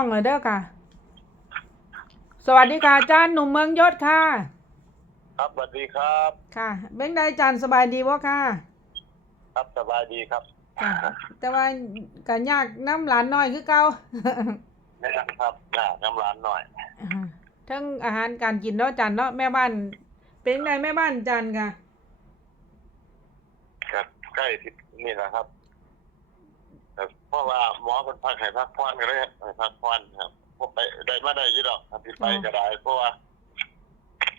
ต้องเลยเด้อค่ะ สวัสดีค่ะอาจารย์หนุ่มเมืองยศค่ะ ครับสวัสดีครับ ค่ะ เบ้งได้อาจารย์สบายดีวะค่ะ ครับสบายดีครับค่ะ แต่ว่ากันยากน้ำหลานน้อยคือเก่าแนะนำครับหน้าน้ำร้านหน่อยทั้งอาหารการกินเนาะอาจารย์เนาะแม่บ้าน เป็นไงแม่บ้านอาจารย์ค่ะ ครับใกล้ที่นี่แหละครับครับเพราะว่าหมอ คนพักให้พักผ่อนก็เลยให้พักผ่อนครับพวกไปได้มาได้อยี่ดอกครับที่ไปก็ได้เพราะว่า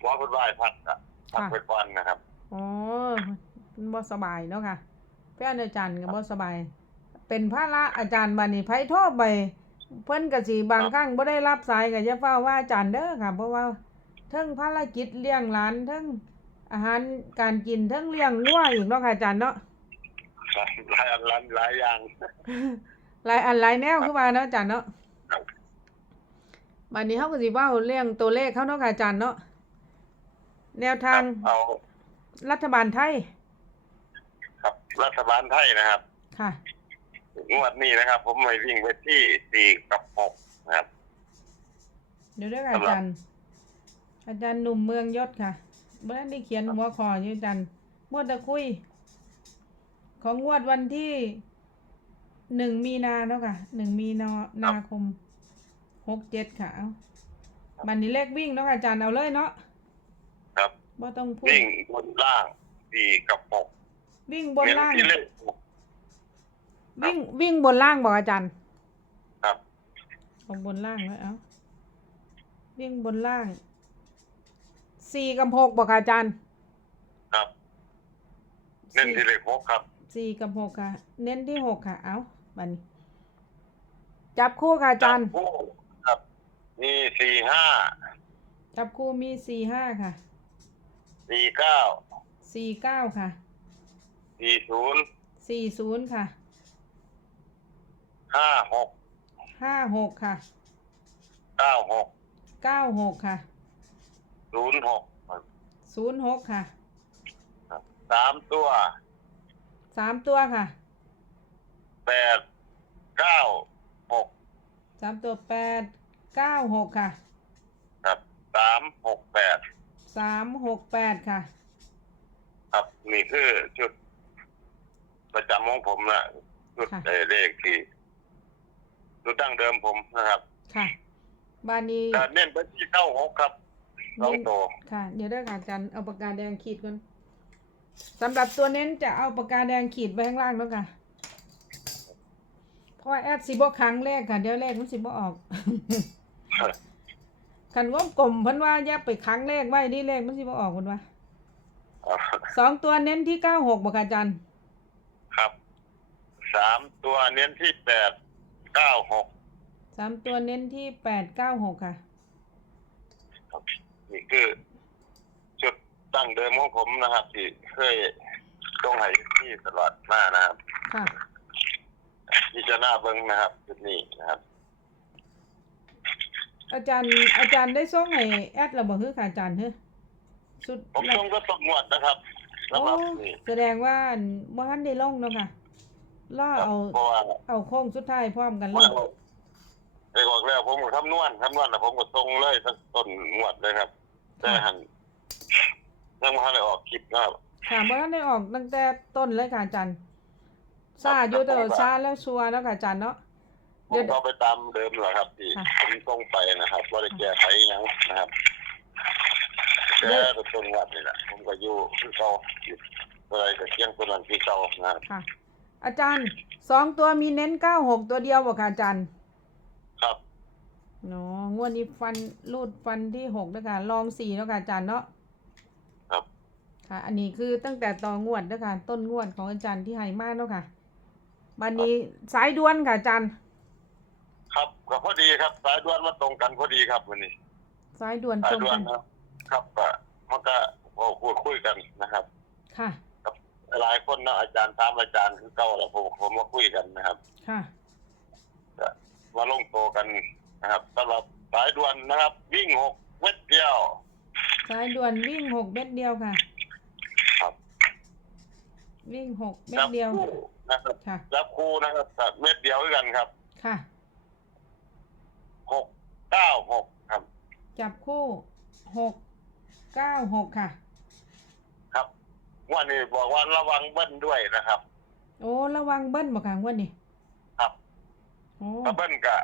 หมอคนว่าให้พักอะพักไปก่อนนะครับอ๋อมันบ่สบายเนาะค่ะแฟนอาจารย์ก็บ่สบาย เป็นภาระละอาจารย์บัดนี้ไผโทรไปเพิ่นก็สิบางครั้งบ่ได้รับสายก็อย่าเฝ้าว่าอาจารย์เด้อค่ะ เพราะว่าเทั้งภารกิจเลี้ยงหลานเทั้งอาหารการกินเทั้งเลี้ยงงัวอีกเนาะค่ะอาจารย์เนาะหลายอันหลายหลายอย่าง หลายอันหลายแนวคือว่าเนาะอาจารย์เนาะครับบัดนี้เฮาก็สิเว้าเรื่องตัวเลขเขาเนาะค่ะอาจารย์เนาะแนวทางเอารัฐบาลไทย ครับ รัฐบาลไทยนะครับ ค่ะ งวดนี้นะครับ ผมไปวิ่งไปที่สี่กับหกนะครับเดี๋ยวเด้อค่ะสำหรับอาจารย์ อาจารย์หนุ่มเมืองยศค่ะบ่ทันได้เขียนหัวข้ออยู่อาจารย์มัวแต่คุย ของงวดวันที่ หนึ่งมีนาเนาะค่ะหนึ่งมีนานาคมหกเจ็ดค่ะเอาบันนี้เลขวิ่งเนาะค่ะอาจารย์เอาเลยเนาะครับบ่ต้องพูดวิ่งบนล่างสี่กับหกวิ่งบนเน้นล่าง ที่เล่นหกวิ่งวิ่งบนล่างบอกอาจารย์ครับเอาบนล่างเลยเอาวิ่งบนล่างสี่กับหกบอกค่ะอาจารย์ครับเน้นที่เลขหกครับสี่กับหกค่ะ เน้นที่หกค่ะ เอา บัดนจับคู่ค่ะอาจารย์จับคู่ครับ มีสี่ห้าจับคู่มีสี่ห้าค่ะ สี่เก้าสี่เก้าค่ะ สี่ศูนย์สี่ศูนย์ค่ะ ห้าหกห้าหกค่ะ เก้าหกเก้าหกค่ะ ศูนย์หกศูนย์หกค่ะ สามตัวสามตัวค่ะ แปดเก้าหกสามตัวแปดเก้าหกค่ะครับสามหกแปดสามหกแปดค่ะ ครับนี่คือชุด ประจำของผมนะชุดค่ะ เอ่อเลขที่ชุดดั้งเดิมผมนะครับค่ะบานนี้แต่เน้นไปที่เก้าหกครับสองตัวค่ะ เดี๋ยวได้ค่ะอาจารย์เอาปากกาแดงขีดก่อนสำหรับตัวเน้นจะเอาปากกาแดงขีดไว้ข้างล่างแล้วค่ะ เพราะว่าแอดสิบครั้งแรกค่ะเดี๋ยวเลขมันสิบออกคันว่ากลมเพิ่นว่าแยบไปครั้งแรกไว้นี่เลขมันสิบออกเพิ่นว่าสองตัวเน้นที่เก้าหกบอกค่ะอาจารย์ครับสามตัวเน้นที่แปดเก้าหกสามตัวเน้นที่แปดเก้าหกค่ะนี่คือจุดตั้งเดิมของผมนะครับ ที่เคยต้องให้ที่ตลอดมานะครับค่ะ พิจารณาเบิ้งนะครับจุดนี้นะครับ อาจารย์อาจารย์ได้ส่งให้แอดเราบอกคือค่ะอาจารย์เฮ้สุดผมชมก็สมวดนะครับโอ้สำหรับนี่แสดงว่าบ่ทันได้ลงเนาะค่ะล่อครับเอาเพราะว่าเอาโค้งสุดท้ายพร้อมกันเลว่ายไอ้บอกแล้วผมก็คำนวณคำนวณแล้วผมก็ตรงเลยตั้งต้นงวดเลยครับ แต่หันยังไม่ทันได้ออกคลิปนะครับ ค่ะบ่ทันได้ออกตั้งแต่ต้นเลยค่ะอาจารย์ ซาอยู่แต่ว่าซาแล้วชัวร์เนาะค่ะอาจารย์เนาะ ผเดี๋ยมวก็ไปตามเดิมแหละครับที่ค่ะ ผมต้องไปนะครับว่าได้แก้ไขหยังนะครับเดี๋แก้ยวเป็นต้นงวดนี่แหละผมก็อยู่ที่เก่าอยู่อะไรก็เที่ยงตัวนั้นที่เก่านะครับค่ะ อาจารย์สองตัวมีเน้นเก้าหกตัวเดียวบ่ค่ะอาจารย์ครับเนาะงวดนี้ฟันรูดฟันที่หกแล้วค่ะลองสี่แล้วค่ะอาจารย์เนาะ ครับ ค่ะ อันนี้คือตั้งแต่ต่องวดแล้วค่ะต้นงวดของอาจารย์ที่ให้มาเนาะค่ะ บัดนี้สายด่วนค่ะอาจารย์ ครับก็พอดีครับ สายด่วนมาตรงกันพอดีครับวันนี้ สายด่วนสาตยรงด่วกันนนะครับก็มันก็พูดคุยกันนะครับ ค่ะ หลายคนนะอาจารย์ตามอาจารย์คือเก่าแหละผมผมมาคุยกันนะครับ ค่ะก็มาลงโตวกันนะครับสำหรับสายด่วนนะครับ วิ่งหกเม็ดเดียว สายด่วนวิ่งหกเม็ดเดียวค่ะ ครับ วิ่งหกเม็ดจับเดียวคู่ นะครับค่ะจับคู่นะครับเม็ดเดียวด้วยกันครับค่ะจับคู่หกเก้าหกค่ะ ครับงวันนี้บอกว่าระวังเบิ้ลด้วยนะครับ โอ้ระวังเบิ้ลบ่ค่ะงวดนี้ครับ โอ้ถ้าเบิ้ลกะ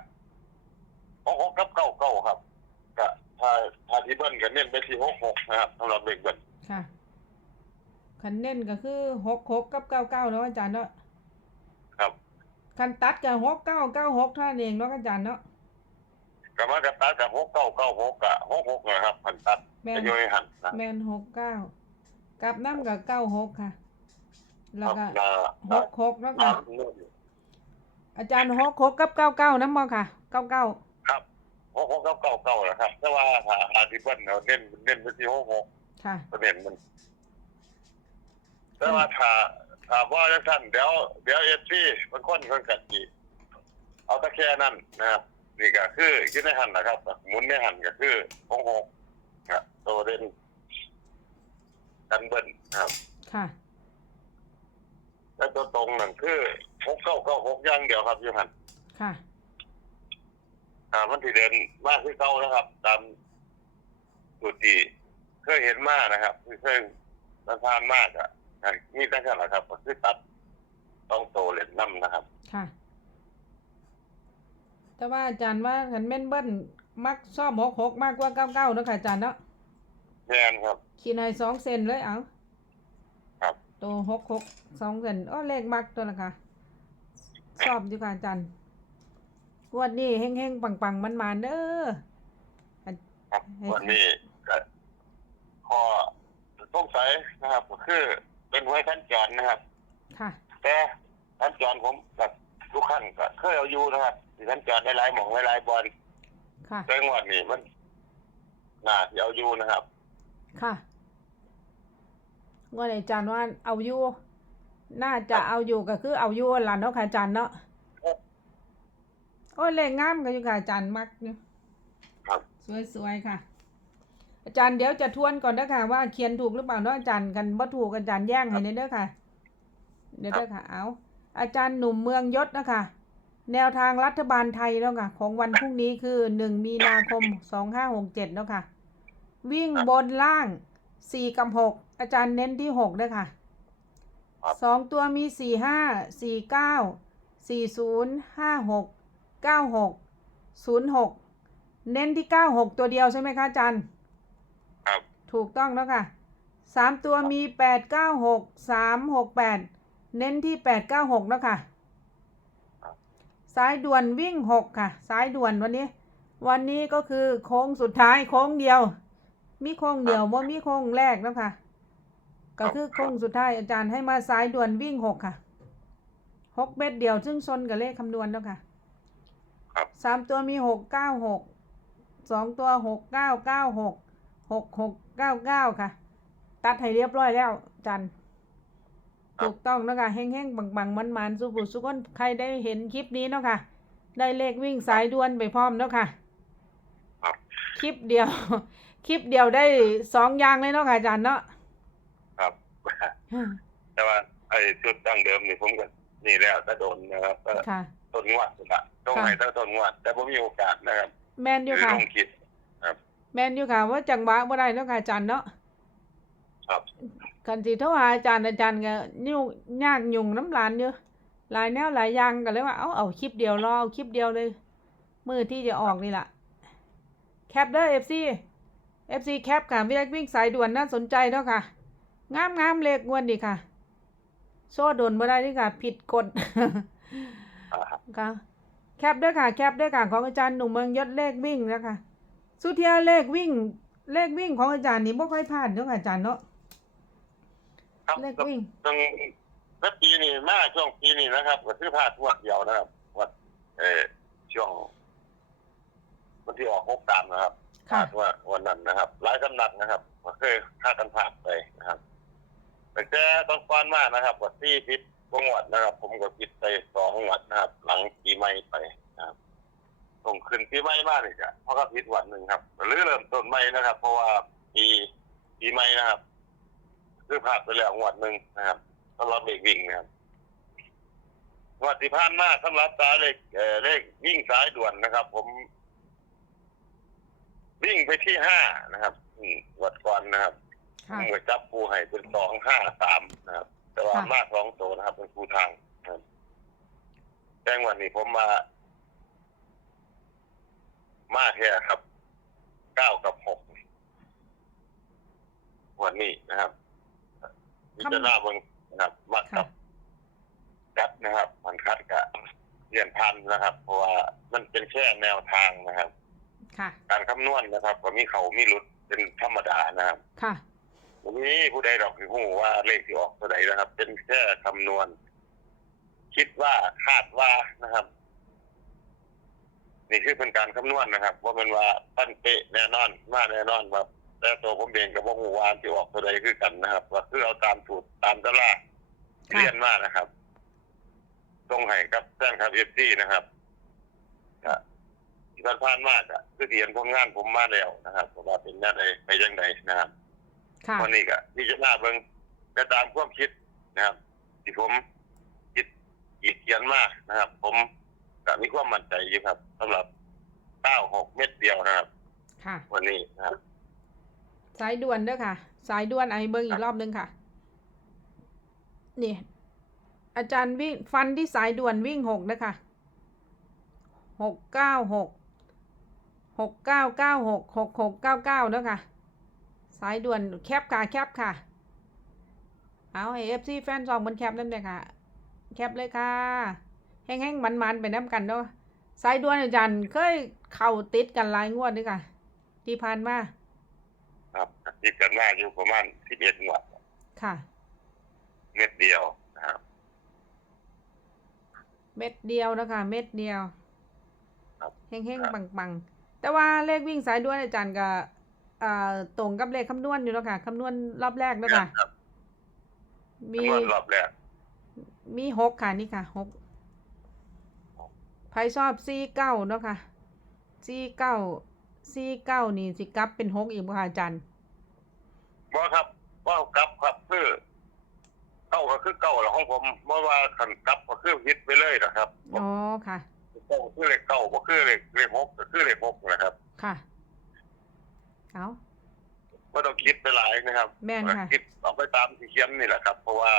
หกหกกับเก้าเก้าครับกะถ้าถ้าที่เบิ้ลก็เน้นไปที่หกหกนะครับสำหรับเด็กเบิ้ลค่ะคันเน้นก็คือหกหกกับเก้าเก้าเนาะอาจารย์เนาะครับ คันตัดกับหกเก้าเก้าหกเท่านั้นเองเนาะอาจารย์เนาะก็มากระตัดกับหกเก้าเก้าหกกะหกหกนะครับพันตัดแม่จะนโยนให้หันนะแมนหกเก้ากับน้ำกับเก้าหกค่ะ แล้วก็นะหกหกเนาะครัค่ะบอาจารย์หกหกกับเก้าเก้าน้ำบ่ค่ะเก้าเก้าครับหกหกกับเก้าเก้านะครับแต่ว่าหาหาที่เบิ้ลเราเน้นเน้นไปที่หกหกค่ะประเด็นมันแต่ว่าถ้า ถ้าว่าจะท่านเดี๋ยวเดี๋ยวเอฟซีมันคนคนกันจีเอาแตะแค่นั้นนะครับนี่ก็คือคิดในหันนะครับหมุนในหันก็คือหกหกครับตัวเด่นกันเบิ้ลนะครับ ค่ะ แล้วตัวตรงนั่นคือหกเก้าเก้าหกอย่างเดียวครับอยูหันค่ะ อ่ามันที่เด่นมากคือเก้านะครับ ตามสุดที่เคยเห็นมากนะครับคือเคยรับทานมากอะ อะนี่ตั้งแต่ละครับก็คือตัดต้องโตเล่นน้ำนะครับ ค่ะ แต่ว่าอาจารย์ว่าคันแม่นเบิ้ลมักชอบหกหกมากกว่าเก้าเก้าเนาะค่ะอาจารย์เนาะแมนครับ ขีดในสองเซนเลยเอาครับ ตัวหกหกสองเซนอ้อเลขมักตัวละค่ะชอบดีกว่าอาจารย์งวันนี้เฮงเฮงปังปังมันมาเด้อ ครับวันนี้ก็ข้อสงสัยนะครับก็คือ เป็นหวยขั้นจรนะครับ ค่ะ แต่ขั้นจรผมกับทุกขั้นก็เคยเอาอยู่นะครับที่ขั้นจรได้หลายหมองไว้หลายบอลค่ะ แต่งวดนี้มันน่าจะเอาอยู่นะครับค่ะงวดนี้อาจารย์ว่าเอาอยู่ น่าจะเอาอยู่ก็คือเอาอยู่ล่ะเนาะค่ะอาจารย์เนาะครับโอ้ยเลขงามก็อยู่ค่ะอาจารย์มักอยู่ครับ สวยๆค่ะ อาจารย์เดี๋ยวจะทวนก่อนนะค่ะว่าเขียนถูกหรือเปล่าเนาะอาจารย์กันบ่ถูกอาจารย์แย่งให้เด้อค่ะ เดี๋ยวเด้อค่ะเอาอาจารย์หนุ่มเมืองยศนะคะแนวทางรัฐบาลไทยแล้วค่ะ ของวันพรุ่งนี้คือหนึ่งมีนาคมสองห้าหกเจ็ดแล้วค่ะ วิ่งบนล่างสี่กับหกอาจารย์เน้นที่หกด้วยค่ะครับสองตัวมีสี่ห้าสี่เก้าสี่ศูนย์ห้าหกเก้าหกศูนย์หกเน้นที่เก้าหกตัวเดียวใช่ไหมคะอาจารย์ครับ ถูกต้องแล้วค่ะสามตัวมีแปดเก้าหกสามหกแปดเน้นที่แปดเก้าหกแล้วค่ะสายด่วนวิ่งหกค่ะ สายด่วนวันนี้ วันนี้ก็คือโค้งสุดท้ายโค้งเดียว มีโค้งเดียวว่ามีโค้งแรกแล้วค่ะ ก็คือโค้งสุดท้ายอาจารย์ให้มาสายด่วนวิ่งหกค่ะหกเม็ดเดียว ซึ่งชนกับเลขคำนวณแล้วค่ะครับสามตัวมีหกเก้าหกสองตัวหกเก้าเก้าหกหกหกเก้าเก้าค่ะ ตัดให้เรียบร้อยแล้วอาจันถูกต้องแล้วค่ะแห้งๆบังๆมันๆสุบุสุกคนใครได้เห็นคลิปนี้เนาะค่ะ ได้เลขวิ่งสายด่วนไปพร้อมเนาะค่ะครับคลิปเดียว คลิปเดียวได้สองอย่างเลยเนาะค่ะอาจารย์เนาะครับ แต่ว่าไอ้ชุดดั้งเดิมนี่ผมก็นี่แล้วถ้าโดนนะครับก็ค่ะต้นงวดสุดละต้องให้ถ้าต้นงวด แต่ผมมีโอกาสนะครับ แมนอยู่คือค่ะลงคิด แมนอยู่ค่ะว่าจังหวะบ่ได้เนาะค่ะอาจารย์เนาะครับกันสิโทรหาอาจารย์อาจารย์ก็ยุ่งยากยุ่งน้ำลานเยอะหลายแนวหลายอย่างก็เลยว่าเอาเอาคลิปเดียวรอเอาคลิปเดียวเลยมือที่จะออกนี่ล่ะแคปเด้อ FC FC แคปค่ะวิเลกวิ่งสายด่วนน่าสนใจเนาะค่ะ งามงามเลขงวนดีค่ะ โซ่โดนบ่ได้เด้อค่ะ ผิดกฎอ่าค่ะแคปด้วยค่ะ แคปด้วยค่ะ ของอาจารย์หนุ่มเมืองยศเลขวิ่งนะคะ สุเทียเลขวิ่ง เลขวิ่งของอาจารย์นี่ไม่ค่อยพลาดเนาะค่ะอาจารย์เนาะครับเลขวิ่งตรงแล้วปีนี้มาช่วงปีนี้นะครับ ก็คือพลาดงวดเดียวนะครับงวดเออช่วงวันที่ออกหกตามนะครับพค่ะลาดว่าวันนั้นนะครับหลายสำนักนะครับก็เคยคาดกันพลาดไปนะครับแต่แกตอนก่อนมานะครับว่าที่พิษกงวดนะครับ ผมก็พิษไปสองงวดนะครับ หลังปีใหม่ไปนะครับ ส่งขึ้นปีใหม่มากเลยจ้ะเพราะก็พิษวันหนึ่งครับหรือเริ่มต้นใหม่นะครับ เพราะว่าปีปีใหม่นะครับคือผ่านไปแล้วงวดหนึ่งนะครับสำหรับเด็กวิ่งนะครับงวดที่ผ่านมาสำหรับสายเลขเอ่อเลขวิ่งสายด่วนนะครับ ผม วิ่งไปที่ห้านะครับอืมวัดก่อนนะครับค่ะเมื่อจับครูให้เป็นสองห้าสามนะครับ แต่ว่าค่ะ มากสองโตวนะครับ เป็นครูทางนะครับแจ้งวันนี้ผมมา มาแค่ครับเก้ากับหกวันนี้นะครับพิจารณาเบิ่งนะครับมากัค่ะบกัดนะครับ มันคัดกับเรียนพันนะครับ เพราะว่ามันเป็นแค่แนวทางนะครับค่ะการคำนวณนะครับ ก็มีเขามีหลุดเป็นธรรมดานะครับ ค่ะวันนี้ผู้ใดดอกคือหูว่าเลขที่ออกตัวใดนะครับ เป็นแค่คำนวณ คิดว่าคาดว่านะครับ นี่คือเป็นการคำนวณนะครับว่ามันว่าปั้นเป๊ะแน่นอนมาแน่นอนครับแต่ตัวผมเองกับว่าหูว่าที่ออกตัวใดคือกันนะครับว่าคือเอาตามสูตรตามตารางค่ะ เรียนมานะครับตรงให้กับแจ้งครับเอฟซีนะครับก็ที่ผ่านๆมากอะคือเรียนผลงานผมมาแล้วนะครับว่าเป็นแนวใดไปยังไงนะครับ ค่ะ วันนี้ก็พิจารณาเบิ่งก็ตามความคิดนะครับ ที่ผมคิดคิดเขียนมานะครับ ผม ก็มีความมั่นใจอยู่ครับสำหรับเก้าหกเม็ดเดียวนะครับ ค่ะ วันนี้นะครับ สายด่วนเด้อค่ะ สายด่วนไอ้เบิ้งอีกรอบนึงค่ะ นี่ อาจารย์วิ่งฟันที่สายด่วนวิ่งหกนะคะหกเก้าหกหกเก้าเก้าหกหกหกเก้าเก้าเด้อค่ะ สายด่วนแคปค่ะแคปค่ะ เอาให้เอฟซีแฟนซองบนแคปนั่นเลยค่ะ แคปเลยค่ะ แห้งๆมันๆไปน้ำกันเนาะสายด่วนอาจารย์เคยเข่าติดกันหลายงวดด้วยค่ะ ที่ผ่านมาครับติดกันมาอยู่ประมาณสิบเอ็ดงวด ค่ะ เม็ดเดียวนะครับ เม็ดเดียวนะคะเม็ดเดียว ครับเฮงครับๆปังๆ แต่ว่าเลขวิ่งสายด่วนอาจารย์ก็อ่าตรงกับเลขคำนวณอยู่แล้วค่ะคำนวณรอบแรกแล้วค่ะครับมีคำนวณรอบแรกมีหกค่ะนี่ค่ะหก ไพชอบซีเก้าเนาะค่ะซีเก้าซีเก้านี่สิกลับเป็นหกอีกบ่ค่ะอาจารย์ว่าครับว่ากลับครับคือเก้าก็คือเก้าแหละของผมเมื่อว่าขันกลับก็คือฮิตไปเลยนะครับอ๋อค่ะเก้าคือเลขเก้าก็คือเลขเลขหกก็คือเลขหกนะครับ ค่ะเอาก็ต้องคิดไปหลายนะครับแม่นค่ะคิดออกไปตามที่เขียนนี่แหละครับ เพราะว่า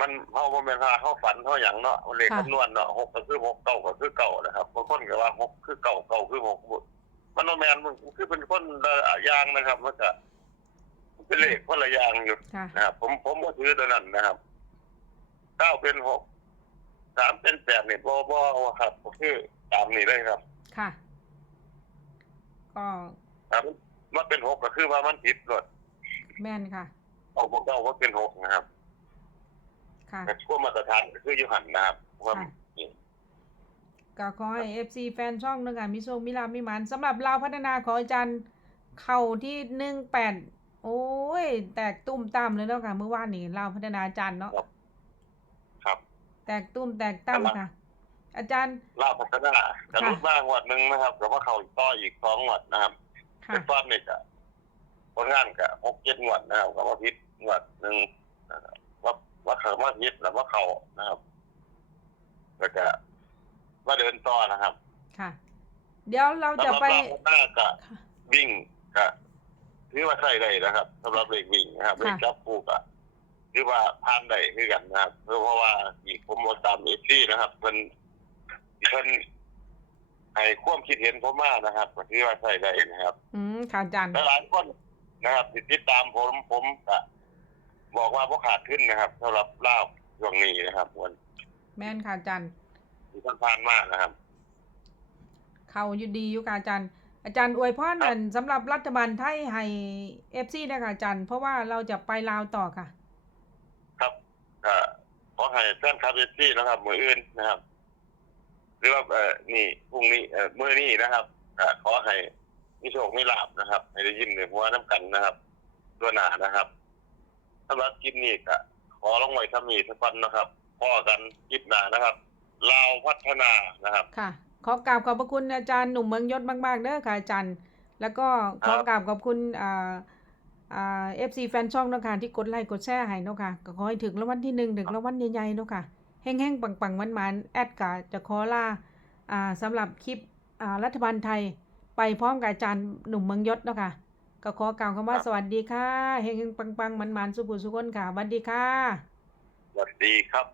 มันเขาบ่แม่นว่าเขาฝันเขาอย่างเนาะเลขค่ะ คำนวณเนาะหกก็คือหกเก้าก็คือเก้านะครับบางคนก็ว่าหกคือเก้าเก้าคือหกหมดมันบ่แม่นมันคือเป็นคนละอย่างนะครับมันก็มันเป็นเลขคนละอย่างอยู่ค่ะ นะครับ ผมผมก็ถือตัวนั้นนะครับเก้าเป็นหกสามเป็นแปดนี่บ่บ่เอาครับก็คือตามนี้เลยครับ ค่ะ ก็ครับมันเป็นหกก็คือว่ามันผิดรถแม่นค่ะ เอาพวกเก้าว่าเป็นหกนะครับ ค่ะ แต่ชั่วมาตรฐานก็คืออยู่หันนะครับว่าค่ะนี่ก็ขอให้ FC แฟนช่องนึงค่ะมีโชคมีลาภมีหมันสำหรับเราวพัฒนาของอาจารย์เข่าที่หนึ่งแปดโอ้ย แตกตุ้มตามเลยเนาะค่ะ เมื่อวานนี้เราวพัฒนาอาจารย์เนาะครับ แตกตุ้มแตกตั้มค่ะ อาจารย์ลาบพัฒนาจะรุดมากงวดหนึ่งนะครับแต่ว่าเขาต่ออีกสองงวดนะครับค่ะ เป็นต้นนี่จะผลงานกับหกเจ็ดงวดนะครับก็ว่าพิษงวดหนึ่งนะครับ ว่าว่าเขาว่าพิษแล้วว่าเขานะครับ แล้วก็ว่าเดินต่อนะครับ ค่ะ เดี๋ยวเราจะไปสำหรับลาบพัฒนาก็ค่ะวิ่งก็ถือว่าใช่ได้นะครับสำหรับเด็กวิ่งนะครับค่ะเด็กจับคู่ก็ถือว่าผ่านได้คือกันนะครับเพราะว่าอีกผมบอกตามเอซี่นะครับเพิ่นเพิ่นให้ความคิดเห็นผมมานะครับก็ถือว่าใช่ได้นะครับ อืมค่ะอาจารย์หลายๆคนนะครับที่ติดตามผมผมก็ บอกว่าพวกขาดขึ้นนะครับสำหรับเล่าช่วงนี้นะครับวันแม่นค่ะอาจารย์ที่ผ่านๆมานะครับ เขาอยู่ดีอยู่ค่ะอาจารย์ อาจารย์อวยพรอันสำหรับรัฐบาลไทยให้ FC นะคะอาจารย์ เพราะว่าเราจะไปลาวต่อค่ะ ครับก็ขอให้แฟนคลับเอซี่นะครับ มืออื่นนะครับ หรือว่าเอ่อนี่พรุ่งนี้เอ่อมื้อนี้นะครับก็ขอให้มีโชคมีลาบนะครับ ให้ได้ยินในหัวน้ำกันนะครับ ตัวหนานะครับ สำหรับคลิปนี้ก็ขอลงไว้ทำนี้สักวันนะครับพ่อกันคลิปหน้านะครับลาวพัฒนานะครับ ค่ะ ขอกราบขอบพระคุณอาจารย์หนุ่มเมืองยศมากๆเด้อค่ะอาจารย์ แล้วก็ขอกราบขอบคุณอ่าอ่าเอฟซีแฟนช่องเนาะค่ะที่กดไลค์กดแชร์ให้เนาะค่ะก็ขอให้ถึงรางวัลที่หนึ่งถึงรางวัลใหญ่ๆเนาะค่ะแห้งๆปังๆมันๆแอดกะจะขอลาอ่าสำหรับคลิปอ่ารัฐบาลไทยไปพร้อมกับอาจารย์หนุ่มเมืองยศเนาะค่ะ ก็ขอกล่าวคำว่าสวัสดีค่ะเฮงๆปังๆมันๆสุขุสุขคนค่ะสวัสดีค่ะ สวัสดีครับ